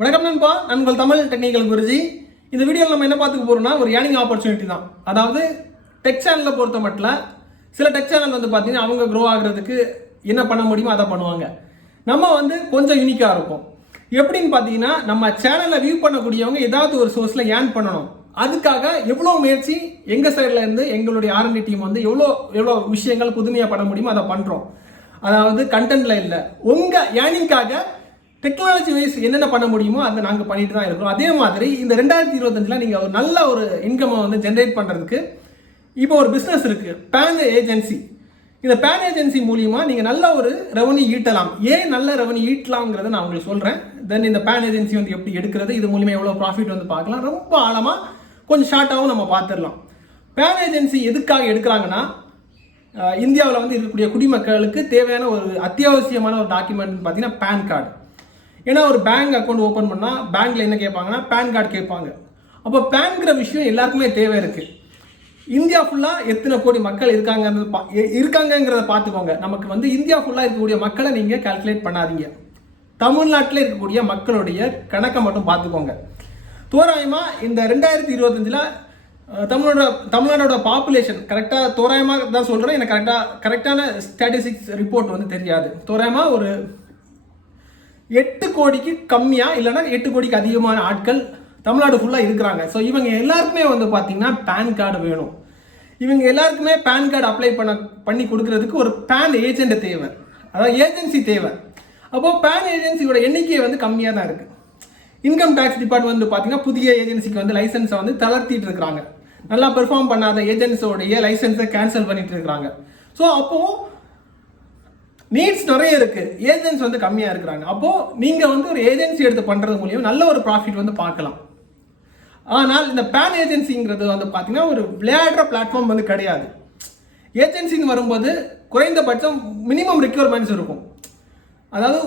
வணக்கம் நண்பா, நான் உங்கள் தமிழ் டெக்னிக்கல் குருஜி. இந்த வீடியோவில் நம்ம என்ன பார்த்துக்க போறோம்னா ஒரு ஏர்னிங் ஆப்பர்ச்சுனிட்டி தான். அதாவது டெக் சேனலை பொறுத்த மட்டும் சில டெக் சேனல் வந்து பார்த்தீங்கன்னா அவங்க க்ரோ ஆகுறதுக்கு என்ன பண்ண முடியுமோ அதை பண்ணுவாங்க. நம்ம வந்து கொஞ்சம் யூனிக்காக இருக்கும். எப்படின்னு பார்த்தீங்கன்னா நம்ம சேனலை வியூ பண்ணக்கூடியவங்க ஏதாவது ஒரு சோர்ஸில் ஏர்ன் பண்ணணும். அதுக்காக எவ்வளோ முயற்சி எங்கள் சைடில் இருந்து எங்களுடைய ஆர்என்டி டீம் வந்து எவ்வளோ விஷயங்கள் புதுமையாக பண்ண முடியுமோ அதை பண்ணுறோம். அதாவது கண்டென்ட்ல இல்லை, உங்கள் ஏர்னிங்காக டெக்னாலஜி வைஸ் என்னென்ன பண்ண முடியுமோ அதை நாங்கள் பண்ணிட்டு தான் இருக்கோம். அதே மாதிரி இந்த 2025 நீங்கள் ஒரு நல்ல ஒரு இன்கம்மை வந்து ஜென்ரேட் பண்ணுறதுக்கு இப்போ ஒரு பிஸ்னஸ் இருக்குது, பேன் ஏஜென்சி. இந்த பேன் ஏஜென்சி மூலியமாக நீங்கள் நல்ல ஒரு ரெவன்யூ ஈட்டலாம். ஏன் நல்ல ரெவன்யூ ஈட்டலாம்ங்கிறத நான் உங்களுக்கு சொல்கிறேன். தென் இந்த பேன் ஏஜென்சி வந்து எப்படி எடுக்கிறது, இது மூலியமாக எவ்வளோ ப்ராஃபிட் வந்து பார்க்கலாம். ரொம்ப ஆழமாக கொஞ்சம் ஷார்ட்டாகவும் நம்ம பார்த்துடலாம். பேன் ஏஜென்சி எதுக்காக எடுக்கிறாங்கன்னா, இந்தியாவில் வந்து இருக்கக்கூடிய குடிமக்களுக்கு தேவையான ஒரு அத்தியாவசியமான ஒரு டாக்குமெண்ட் பார்த்தீங்கன்னா பேன் கார்டு. ஏன்னா ஒரு பேங்க் அக்கௌண்ட் ஓப்பன் பண்ணால் பேங்க்கில் என்ன கேட்பாங்கன்னா பேன் கார்டு கேட்பாங்க. அப்போ பேன்கிற விஷயம் எல்லாருக்குமே தேவை இருக்குது. இந்தியா ஃபுல்லாக எத்தனை கோடி மக்கள் இருக்காங்கிறத பார்த்துக்கோங்க. நமக்கு வந்து இந்தியா ஃபுல்லாக இருக்கக்கூடிய மக்களை நீங்கள் கால்குலேட் பண்ணாதீங்க. தமிழ்நாட்டில் இருக்கக்கூடிய மக்களுடைய கணக்கை மட்டும் பார்த்துக்கோங்க. தோராயமாக இந்த 2025 தமிழ்நாடோட பாப்புலேஷன் கரெக்டாக தோராயமாக தான் சொல்கிறேன். எனக்கு கரெக்டான ஸ்டாட்டிஸ்டிக்ஸ் ரிப்போர்ட் வந்து தெரியாது. தோராயமாக ஒரு 8 கோடிக்கு கம்மியாக இல்லைன்னா 8 கோடிக்கு அதிகமான ஆட்கள் தமிழ்நாடு ஃபுல்லாக இருக்கிறாங்க. ஸோ இவங்க எல்லாருக்குமே வந்து பார்த்தீங்கன்னா பேன் கார்டு வேணும். இவங்க எல்லாருக்குமே பேன் கார்டு அப்ளை பண்ணி கொடுக்கறதுக்கு ஒரு பேன் ஏஜென்ட் தேவை, அதாவது ஏஜென்சி தேவை. அப்போது பேன் ஏஜென்சியோட எண்ணிக்கை வந்து கம்மியாக தான் இருக்குது. இன்கம் டேக்ஸ் டிபார்ட்மெண்ட் வந்து பார்த்தீங்கன்னா புதிய ஏஜென்சிக்கு வந்து லைசன்ஸை வந்து தளர்த்திட்டு இருக்கிறாங்க. நல்லா பெர்ஃபார்ம் பண்ணாத ஏஜென்சியோடைய லைசன்ஸை கேன்சல் பண்ணிட்டு இருக்கிறாங்க. ஸோ அப்போது நீட்ஸ் நிறைய இருக்கு, ஏஜென்ட்ஸ் வந்து கம்மியாக இருக்கிறாங்க. அப்போது நீங்கள் வந்து ஒரு ஏஜென்சி எடுத்து பண்ணுறது மூலியம் நல்ல ஒரு ப்ராஃபிட் வந்து பார்க்கலாம். ஆனால் இந்த பேன் ஏஜென்சிங்கிறது வந்து பார்த்தீங்கன்னா ஒரு விளையாடுற பிளாட்ஃபார்ம் வந்து கிடையாது. ஏஜென்சின்னு வரும்போது குறைந்தபட்சம் மினிமம் ரெக்யர்மெண்ட்ஸ் இருக்கும். அதாவது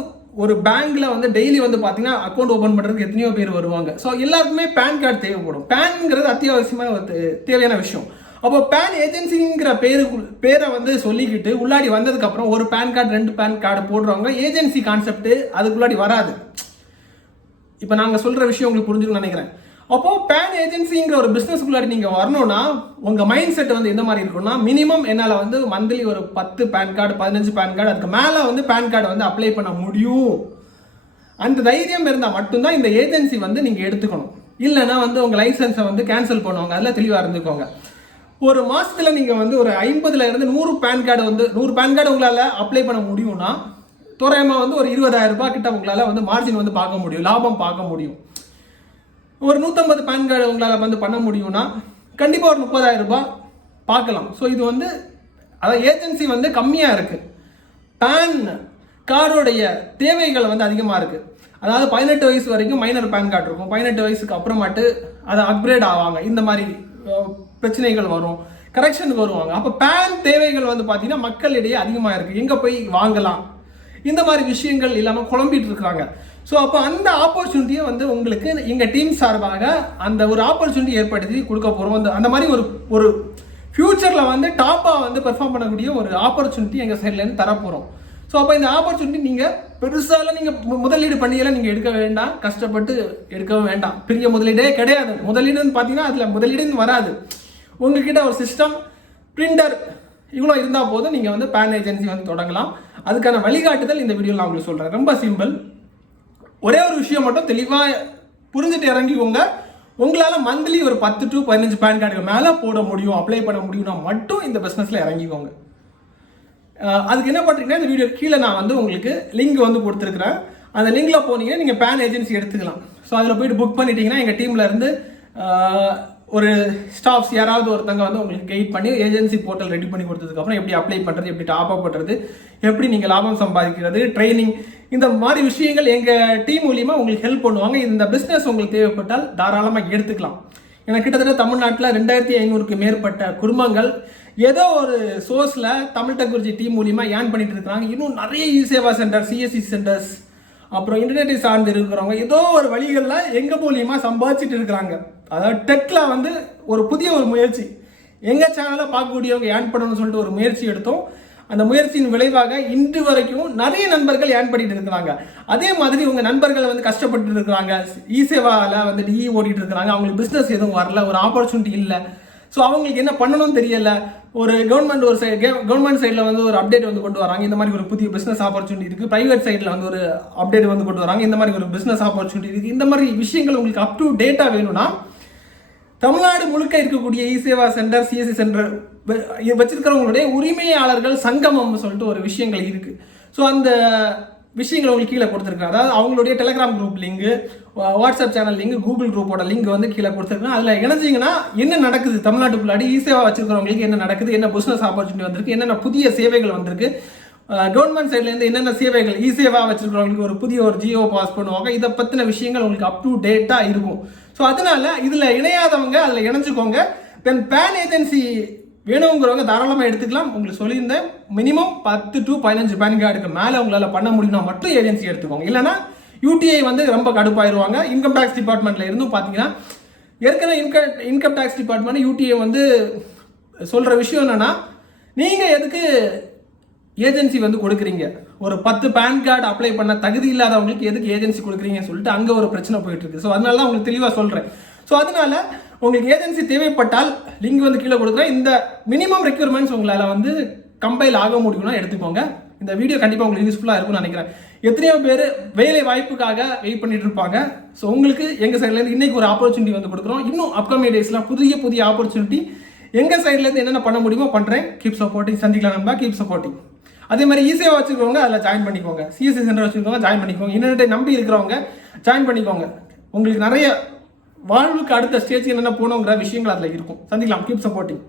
ஒரு பேங்க்ல வந்து டெய்லி வந்து பார்த்தீங்கன்னா அக்கௌண்ட் ஓப்பன் பண்ணுறதுக்கு எத்தனையோ பேர் வருவாங்க. ஸோ எல்லாருக்குமே பேன் கார்டு தேவைப்படும். பேன்ங்கிறது அத்தியாவசியமான ஒரு தேவையான விஷயம். அப்போ பேன் ஏஜென்சிங்கிற பேரை வந்து சொல்லிக்கிட்டு உள்ளாடி வந்ததுக்கப்புறம் ஒரு பேன் கார்டு 2 பேன் கார்டு போடுறவங்க ஏஜென்சி கான்செப்ட் அதுக்குள்ளாடி வராது. இப்போ நாங்கள் சொல்கிற விஷயம் உங்களுக்கு புரிஞ்சுக்கணும்னு நினைக்கிறேன். அப்போது பேன் ஏஜென்சிங்கிற ஒரு பிஸ்னஸ்க்குள்ளாடி நீங்கள் வரணும்னா உங்கள் மைண்ட் செட் வந்து எந்த மாதிரி இருக்குன்னா, மினிமம் என்னால் வந்து மந்த்லி ஒரு 10 பேன் கார்டு 15 பேன் கார்டு அதுக்கு மேலே வந்து பேன் கார்டு வந்து அப்ளை பண்ண முடியும். அந்த தைரியம் இருந்தால் மட்டும்தான் இந்த ஏஜென்சி வந்து நீங்கள் எடுத்துக்கணும். இல்லைன்னா வந்து உங்கள் லைசன்ஸை வந்து கேன்சல் பண்ணுவாங்க. அதில் தெளிவாக இருந்துக்கோங்க. ஒரு மாசத்துல நீங்க வந்து ஒரு 50ல இருந்து 100 பேன் கார்டு வந்து 100 பேன் கார்டு உங்களால அப்ளை பண்ண முடியும்னா தோராயமா வந்து ஒரு 20,000 ரூபாய் கிட்ட உங்களால வந்து மார்ஜின் வந்து பார்க்க முடியும், லாபம் பார்க்க முடியும். ஒரு 150 பேன் கார்டு உங்களால வந்து பண்ண முடியும்னா கண்டிப்பா ஒரு 30,000 ரூபாய் பார்க்கலாம். ஸோ இது வந்து அதாவது ஏஜென்சி வந்து கம்மியா இருக்கு, பேன் கார்டோடைய தேவைகள் வந்து அதிகமாக இருக்கு. அதாவது 18 வயசு வரைக்கும் மைனர் பேன் கார்டு இருக்கும், 18 வயசுக்கு அப்புறமாட்டு அதை அப்கிரேட் ஆவாங்க. இந்த மாதிரி பிரச்சனைகள் வரும், கரெக்ஷனுக்கு வருவாங்க. அப்போ பேன் தேவைகள் வந்து பார்த்தீங்கன்னா மக்களிடையே அதிகமாக இருக்குது. எங்கே போய் வாங்கலாம், இந்த மாதிரி விஷயங்கள் இல்லாமல் குழம்பிட்டு இருக்கிறாங்க. ஸோ அப்போ அந்த ஆப்பர்ச்சுனிட்டியை வந்து உங்களுக்கு எங்கள் டீம் சார்பாக அந்த ஒரு ஆப்பர்ச்சுனிட்டி ஏற்படுத்தி கொடுக்க போகிறோம். அந்த மாதிரி ஒரு ஃபியூச்சரில் வந்து டாப்பாக வந்து பெர்ஃபார்ம் பண்ணக்கூடிய ஒரு ஆப்பர்ச்சுனிட்டி எங்கள் சைட்லேருந்து தரப்போகிறோம். ஸோ அப்போ இந்த ஆப்பர்ச்சுனிட்டி நீங்கள் பெருசாலாம் நீங்கள் முதலீடு பண்ணியெல்லாம் நீங்கள் எடுக்க வேண்டாம், கஷ்டப்பட்டு எடுக்கவும் வேண்டாம். பெரிய முதலீடே கிடையாது. முதலீடுன்னு பார்த்தீங்கன்னா அதில் முதலீடுன்னு வராது. உங்ககிட்ட ஒரு சிஸ்டம், பிரிண்டர் இவ்வளோ இருந்தால் போதும் நீங்கள் வந்து பேன் ஏஜென்சி வந்து தொடங்கலாம். அதுக்கான வழிகாட்டுதல் இந்த வீடியோவில் நான் உங்களுக்கு சொல்கிறேன். ரொம்ப சிம்பிள். ஒரே ஒரு விஷயம் மட்டும் தெளிவாக புரிஞ்சுட்டு இறங்கிக்கோங்க. உங்களால் மந்த்லி ஒரு 10 to 15 பேன் கார்டுக்கு மேலே போட முடியும், அப்ளை பண்ண முடியும்னா மட்டும் இந்த பிஸ்னஸில் இறங்கிக்கோங்க. அதுக்கு என்ன பண்ணுறீங்கன்னா இந்த வீடியோ கீழே நான் வந்து உங்களுக்கு லிங்க் வந்து கொடுத்துருக்குறேன். அந்த லிங்கில் போனீங்கன்னா நீங்கள் பேன் ஏஜென்சி எடுத்துக்கலாம். ஸோ அதில் போய்ட்டு புக் பண்ணிட்டீங்கன்னா எங்கள் டீமில் இருந்து ஒரு ஸ்டாஃப்ஸ் யாராவது ஒருத்தங்க வந்து உங்களுக்கு கைட் பண்ணி ஏஜென்சி போர்ட்டல் ரெடி பண்ணி கொடுத்ததுக்கப்புறம் எப்படி அப்ளை பண்ணுறது, எப்படி டாப் அப் பண்ணுறது, எப்படி நீங்கள் லாபம் சம்பாதிக்கிறது, ட்ரைனிங், இந்த மாதிரி விஷயங்கள் எங்கள் டீம் மூலியமாக உங்களுக்கு ஹெல்ப் பண்ணுவாங்க. இந்த பிஸ்னஸ் உங்களுக்கு தேவைப்பட்டால் தாராளமாக எடுத்துக்கலாம். எனக்கு கிட்டத்தட்ட தமிழ்நாட்டில் 2500க்கு மேற்பட்ட குடும்பங்கள் ஏதோ ஒரு சோர்ஸில் தமிழ் டெக் குருஜி டீம் மூலியமாக ஏர்ன் பண்ணிட்டு இருக்கிறாங்க. இன்னும் நிறைய இ சேவா சென்டர், சிஎஸ்சி சென்டர்ஸ், அப்புறம் இன்டர்நெட்டை சார்ந்து இருக்கிறவங்க ஏதோ ஒரு வழிகளில் எங்கள் மூலியமாக சம்பாதிச்சுட்டு இருக்கிறாங்க. அதாவது டெக்கில் வந்து ஒரு புதிய ஒரு முயற்சி எங்கள் சேனலை பார்க்கக்கூடியவங்க ஏர்ன் பண்ணணும்னு சொல்லிட்டு ஒரு முயற்சி எடுத்தோம். அந்த முயற்சியின் விளைவாக இன்று வரைக்கும் நிறைய நண்பர்கள் ஏர்ன் பண்ணிட்டு இருக்கிறாங்க. அதே மாதிரி உங்க நண்பர்கள் வந்து கஷ்டப்பட்டு இருக்கிறாங்க, இ-சேவால வந்துட்டு ஓடிட்டு இருக்கிறாங்க, அவங்களுக்கு பிசினஸ் எதுவும் வரல, ஒரு ஆப்பர்ச்சுனிட்டி இல்லை. ஸோ அவங்களுக்கு என்ன பண்ணணும்னு தெரியல. ஒரு கவர்மெண்ட் சைடில் வந்து ஒரு அப்டேட் வந்து கொண்டு வராங்க, இந்த மாதிரி ஒரு புதிய பிஸ்னஸ் ஆப்பர்ச்சுனிட்டி இருக்குது. ப்ரைவேட் சைடில் வந்து ஒரு அப்டேட் வந்து கொண்டு வராங்க, இந்த மாதிரி ஒரு பிஸ்னஸ் ஆப்பர்ச்சுனிட்டி இருக்குது. இந்த மாதிரி விஷயங்கள் உங்களுக்கு அப் டு டேட்டா வேணும்னா தமிழ்நாடு முழுக்க இருக்கக்கூடிய இ-சேவா சென்டர், சிஎஸ்சி சென்டர் வச்சிருக்கிறவங்களுடைய உரிமையாளர்கள் சங்கமம் சொல்லிட்டு ஒரு விஷயங்கள் இருக்கு. ஸோ அந்த விஷயங்கள் உங்களுக்கு கீழே கொடுத்துருக்கேன். அதாவது அவங்களுடைய Telegram group link, WhatsApp channel link, Google குரூப்போட லிங்க் வந்து கீழே கொடுத்துருக்கேன். அதில் இணைஞ்சிங்கன்னா என்ன நடக்குது, தமிழ்நாட்டுக்குள்ளாடி இ-சேவா வச்சிருக்கிறவங்களுக்கு என்ன நடக்குது, என்ன பிஸ்னஸ் ஆப்பர்ச்சுனிட்டி வந்திருக்கு, என்னென்ன புதிய சேவைகள் வந்திருக்கு, கவர்மெண்ட் சைட்லேருந்து என்னென்ன சேவைகள், இ-சேவா வச்சிருக்கிறவங்களுக்கு ஒரு புதிய ஒரு ஜியோ பாஸ் பண்ணுவாங்க, இதை பற்றின விஷயங்கள் உங்களுக்கு அப் டு டேட்டா இருக்கும். ஸோ அதனால இதில் இணையாதவங்க அதில் இணைஞ்சுக்கோங்க. தென் பேன் ஏஜென்சி வேணுங்கிறவங்க தாராளமாக எடுத்துக்கலாம். உங்களுக்கு சொல்லியிருந்தேன், மினிமம் 10 to 15 பேன் கார்டுக்கு மேலே உங்களால் பண்ண முடியும்னா மட்டும் ஏஜென்சி எடுத்துக்கோங்க. இல்லைனா யூடிஐ வந்து ரொம்ப கடுப்பாயிருவாங்க. இன்கம் டேக்ஸ் டிபார்ட்மெண்ட்டில் இருந்தும் பார்த்தீங்கன்னா ஏற்கனவே இன்கம் டேக்ஸ் டிபார்ட்மெண்ட் யூடிஐ வந்து சொல்கிற விஷயம் என்னென்னா, நீங்கள் எதுக்கு ஏஜென்சி வந்து கொடுக்குறீங்க, ஒரு 10 பேன் கார்டு அப்ளை பண்ண தகுதி இல்லாதவங்களுக்கு எதுக்கு ஏஜென்சி கொடுக்குறீங்கன்னு சொல்லிட்டு அங்கே ஒரு பிரச்சனை போயிட்டு இருக்கு. ஸோ அதனால தான் உங்களுக்கு தெளிவாக சொல்கிறேன். ஸோ அதனால உங்களுக்கு ஏஜென்சி தேவைப்பட்டால் லிங்க் வந்து கீழே கொடுக்குறேன். இந்த மினிமம் ரெக்யூர்மெண்ட்ஸ் உங்களால் வந்து கம்பைல் ஆக முடியும்னா எடுத்துக்கோங்க. இந்த வீடியோ கண்டிப்பாக உங்களுக்கு யூஸ்ஃபுல்லாக இருக்கும்னு நினைக்கிறேன். எத்தனையோ பேர் வேலை வாய்ப்புக்காக வெயிட் பண்ணிட்டு இருப்பாங்க. ஸோ உங்களுக்கு எங்கள் சைட்லேருந்து இன்னைக்கு ஒரு ஆப்பர்ச்சுனிட்டி வந்து கொடுக்குறோம். இன்னும் அப்கமிங் டேஸ்லாம் புதிய ஆப்பர்ச்சுனிட்டி எங்கள் சைட்லேருந்து என்னென்ன பண்ண முடியுமோ பண்ணுறேன். Keep supporting. சந்திக்கலாம் நண்பா. Keep supporting. அதே மாதிரி ஈஸியாக வச்சுக்கோங்க, அதில் ஜாயின் பண்ணிக்கோங்க. சிஎஸ்சி சென்டர் வச்சுக்கோங்க, ஜாயின் பண்ணிக்கோங்க. இன்டர்நெட்டை நம்பி இருக்கிறவங்க ஜாயின் பண்ணிக்கோங்க. உங்களுக்கு நிறைய வாழ்வுக்கு அடுத்த ஸ்டேஜ் என்னென்ன போகணுங்கிற விஷயங்கள் அதில் இருக்கும். சந்திக்கலாம். Keep supporting.